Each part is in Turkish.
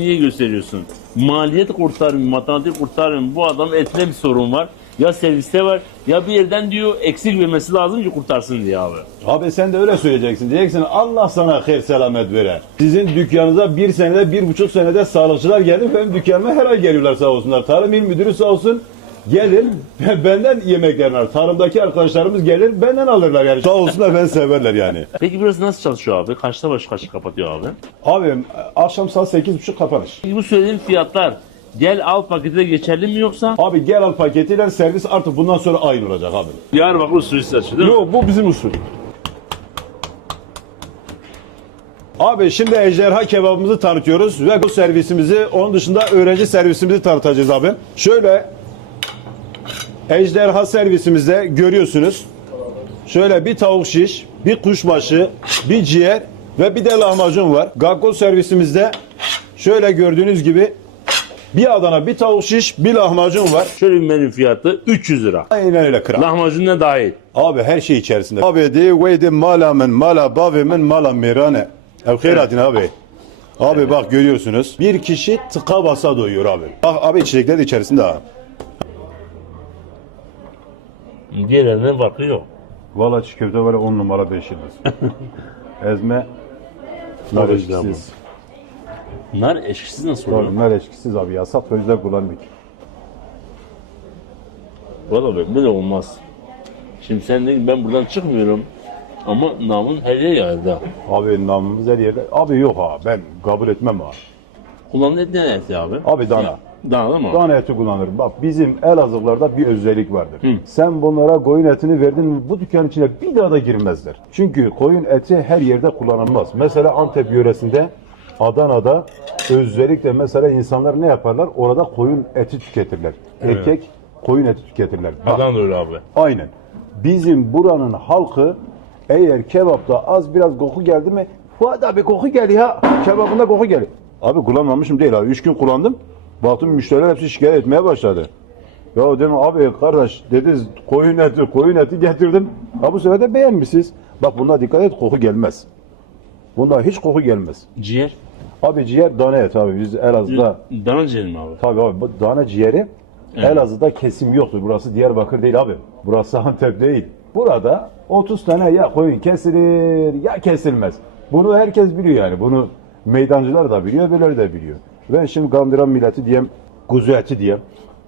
niye gösteriyorsun? Maliyet kurtarın, matematik kurtarın. Bu adam etine bir sorun var. Ya serviste var ya bir yerden diyor eksik vermesi lazım ki kurtarsın diye abi. Abi sen de öyle söyleyeceksin. Diyeceksin Allah sana hayır selamet verer. Sizin dükkanınıza bir senede, bir buçuk senede sağlıkçılar gelip benim dükkanıma her ay geliyorlar sağ olsunlar. Tarım il müdürü sağ olsun gelir benden yemeklerini alır. Tarımdaki arkadaşlarımız gelir benden alırlar yani. Sağ olsunlar beni severler yani. Peki burası nasıl çalışıyor abi? Kaçta baş kaçta kapatıyor abi? Abi akşam saat sekiz buçuk kapanış. Peki bu söylediğim fiyatlar gel al paketi de geçerli mi yoksa? Abi gel al paketiyle servis artık bundan sonra aynı olacak abi. Diyarbakır usulü saçı değil mi? Yok bu bizim usul. Abi şimdi ejderha kebabımızı tanıtıyoruz ve bu servisimizi onun dışında öğrenci servisimizi tanıtacağız abi. Şöyle ejderha servisimizde görüyorsunuz. Şöyle bir tavuk şiş, bir kuşbaşı, bir ciğer ve bir de lahmacun var. Gakko servisimizde şöyle gördüğünüz gibi bir Adana, bir tavuk şiş, bir lahmacun var. Şöyle bir menü fiyatı 300 lira. Aynen öyle kral. Lahmacun ne dahil? Abi her şey içerisinde. Abi de veydi mala men mala bavi men mala mirane. Ev abi. Abi bak görüyorsunuz. Bir kişi tıka basa doyuyor abi. Bak abi içecekler de içerisinde ha. Diğerlerinden farkı yok. Valla çiğ köfte var 10 numara 5 yıldız. Ezme nar Tabii canım. eşkisiz. Nar eşkisiz nasıl Doğru, oluyor? nar eşkisiz abi. Yasak sözler kullanmak. Valla böyle böyle olmaz. Şimdi sen de ben buradan çıkmıyorum. Ama namın her ha. Abi namımız her yerde. Abi yok ha ben kabul etmem ha. Kullanılan et ne eti abi? Abi dana. Dana değil mi? Dana eti kullanırım. Bak bizim Elazığlarda bir özellik vardır. Sen bunlara koyun etini verdin mi bu dükkan içine bir daha da girmezler. Çünkü koyun eti her yerde kullanılmaz. Mesela Antep yöresinde Adana'da özellikle mesela insanlar ne yaparlar? Orada koyun eti tüketirler. Erkek koyun eti tüketirler. Bak, da öyle abi. aynen. Bizim buranın halkı eğer kebapta az biraz koku geldi mi Fuat abi koku geldi ya. Kebabında koku geldi. Abi kullanmamışım değil abi. Üç gün kullandım. Baktım müşteriler hepsi şikayet etmeye başladı. Ya dedim abi kardeş dedi koyun eti koyun eti getirdim. Ha bu sefer de beğenmişsiniz. Bak bunda dikkat et koku gelmez. Bunda hiç koku gelmez. Ciğer. Abi ciğer dana et abi biz Elazığ'da Dana ciğeri mi abi? Tabii abi bu dana ciğeri Elazığ'da kesim yoktur. Burası Diyarbakır değil abi. Burası Antep değil. Burada 30 tane ya koyun kesilir ya kesilmez. Bunu herkes biliyor yani. Bunu meydancılar da biliyor, böyle de biliyor. Ben şimdi kandıran milleti diyeyim, kuzu eti diyeyim,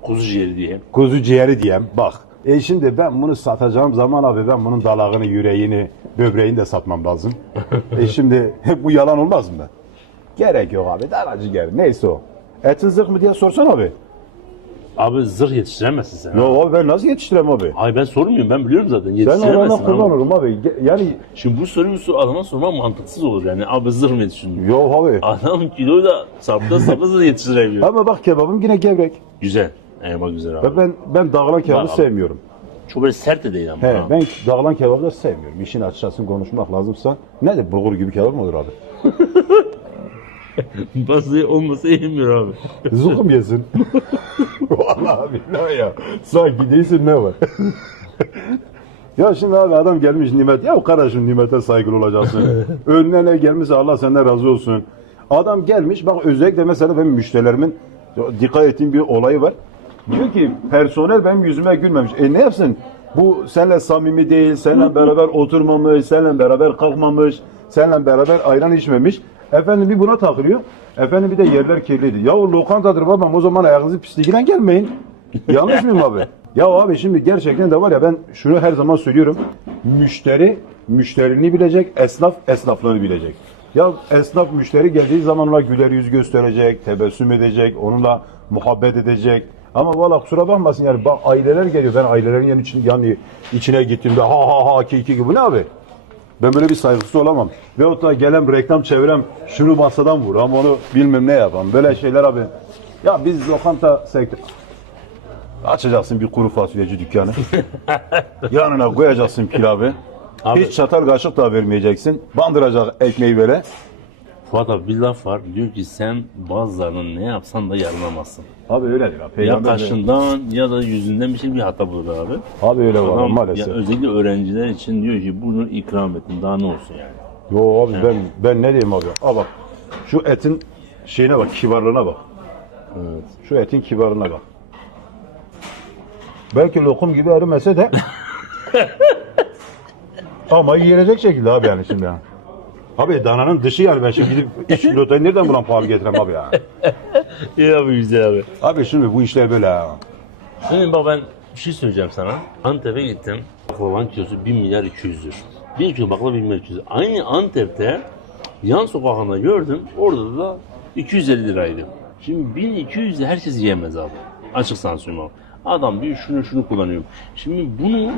Kuzu ciğeri diye. kuzu ciğeri diyeyim. Bak. E şimdi ben bunu satacağım zaman abi ben bunun dalağını, yüreğini, böbreğini de satmam lazım. e şimdi bu yalan olmaz mı? Gerek yok abi. Danacı gel. Neyse o. Etin zırh mı diye sorsan abi. Abi zırh yetiştiremezsin sen. Ya abi. abi ben nasıl yetiştirem abi? Ay ben sormuyorum ben biliyorum zaten Sen yetiştiremezsin arana abi. kullanırım abi. Ge- Yani Şimdi bu soruyu sor- adama sormak mantıksız olur yani. Abi zırh mı yetiştirdin? yo abi. Adam kiloyu da sapta sapta da yetiştiremiyor. Ama bak kebabım yine gevrek. güzel. Eyvallah güzel abi. Ve ben ben dağılan kebabı Bak abi. sevmiyorum. Çok böyle sert de değil ama. He, ha. ben dağılan kebabı da sevmiyorum. İşin açıkçası konuşmak lazımsa. Ne de bulgur gibi kebap mı olur abi? Bazı olmasa yemiyor abi. Zukum yesin. Vallahi billahi ya. Sanki değilsin ne var? ya şimdi abi adam gelmiş nimet. Ya kardeşim nimete saygılı olacaksın. Önüne ne gelmişse Allah senden razı olsun. Adam gelmiş bak özellikle mesela benim müşterilerimin dikkat ettiğim bir olayı var. Diyor ki personel benim yüzüme gülmemiş. E ne yapsın? Bu seninle samimi değil, seninle beraber oturmamış, seninle beraber kalkmamış, seninle beraber ayran içmemiş. Efendim bir buna takılıyor. Efendim bir de yerler kirliydi. Ya o lokantadır babam o zaman ayağınızı pisliğiyle gelmeyin. Yanlış mıyım abi? Ya abi şimdi gerçekten de var ya ben şunu her zaman söylüyorum. Müşteri müşterini bilecek, esnaf esnaflığını bilecek. Ya esnaf müşteri geldiği zaman ona güler yüz gösterecek, tebessüm edecek, onunla muhabbet edecek. Ama valla kusura bakmasın yani bak aileler geliyor. Ben ailelerin yani, için, yani içine gittiğimde ha ha ha ki ki bu ne abi? Ben böyle bir saygısı olamam. Veyahut da gelen reklam çevrem şunu masadan vur ama onu bilmem ne yapam. Böyle şeyler abi. Ya biz lokanta sektör... Açacaksın bir kuru fasulyeci dükkanı. Yanına koyacaksın pilavı. Abi- Hiç çatal kaşık da vermeyeceksin. Bandıracak ekmeği böyle. Abi bir laf var. Diyor ki sen bazılarının ne yapsan da yarılamazsın. Abi öyledir abi. Ya Peygamber de- ya da yüzünden bir şey bir hata bulur abi. Abi öyle var Adam, maalesef. ya özellikle öğrenciler için diyor ki bunu ikram ettin daha ne olsun yani. Yo abi ben ben ne diyeyim abi? Aa bak şu etin şeyine bak, kibarlığına bak. Evet. Şu etin kibarlığına bak. Belki lokum gibi erimese de ama yiyecek şekilde abi yani şimdi. ya. Abi dananın dışı yani ben şimdi gidip 3 kilo da nereden bulan pahalı getirem abi ya. Ya bu güzel abi. Abi şimdi bu işler böyle ha. Şimdi bak ben bir şey söyleyeceğim sana. Antep'e gittim. Baklavanın kilosu 1 milyar 200'dür. 1 kilo baklava 1 milyar 200. Aynı Antep'te yan sokağında gördüm. Orada da 250 liraydı. Şimdi 1200 de herkes yiyemez abi. Açık sana söyleyeyim abi. Adam diyor şunu şunu kullanıyorum. Şimdi bunu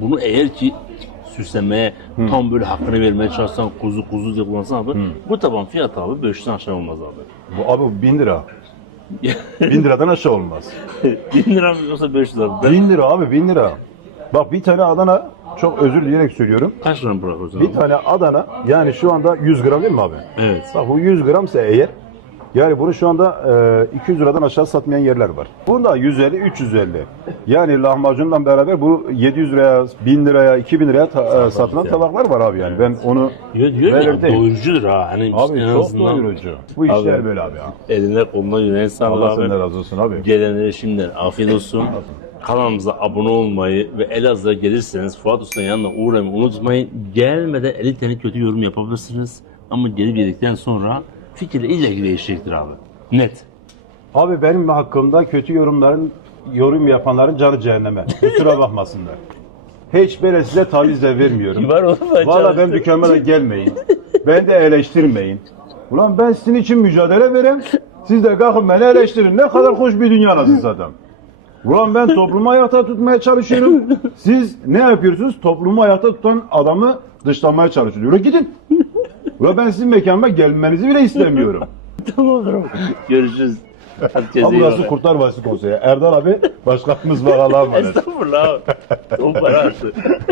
bunu eğer ki süslemeye tam böyle hakkını vermeye çalışsan kuzu kuzu diye kullansan abi bu taban fiyatı abi 500'den aşağı olmaz abi. Bu abi 1000 lira. 1000 liradan aşağı olmaz. 1000 lira mı yoksa 500 lira 1000 lira abi 1000 lira. Bak bir tane Adana çok özür dileyerek söylüyorum. kaç lira bırakıyorsun Bir abi? tane Adana yani şu anda 100 gram değil mi abi? Evet. Bak bu 100 gramsa eğer yani bunu şu anda e, 200 liradan aşağı satmayan yerler var. Bunda 150 350. Yani lahmacunla beraber bu 700 liraya, 1000 liraya, 2000 liraya ta- e, satılan ya. tabaklar var abi yani. Ben onu Diyor, doyurucudur ha. Hani Abi en çok azından doyurucu. Bu işler Abi. böyle abi ya. eline koluna sağlık Allah abi. senden razı olsun abi. Gelenlere şimdiden afiyet olsun. Kanalımıza abone olmayı ve Elazığ'a gelirseniz Fuat Usta'nın yanına uğramayı unutmayın. Gelmeden 50 tane kötü yorum yapabilirsiniz. Ama geri geldikten sonra fikri iyice değişecektir abi. Net. Abi benim hakkımda kötü yorumların yorum yapanların canı cehenneme. Kusura bakmasınlar. Hiç böyle size taviz de vermiyorum. Kibar olma. Valla ben dükkana da gelmeyin. Ben de eleştirmeyin. Ulan ben sizin için mücadele verem. Siz de kalkın beni eleştirin. Ne kadar hoş bir dünya nasıl zaten. Ulan ben toplumu ayakta tutmaya çalışıyorum. Siz ne yapıyorsunuz? Toplumu ayakta tutan adamı dışlamaya çalışıyorsunuz. Gidin. Ulan ben sizin mekanıma gelmenizi bile istemiyorum. Tamamdır abi. Görüşürüz. Herkese iyi burası bakın. Kurtlar Vadisi Konseyi. Erdal abi başkanımız var Allah'a emanet. Estağfurullah abi. Çok para attı.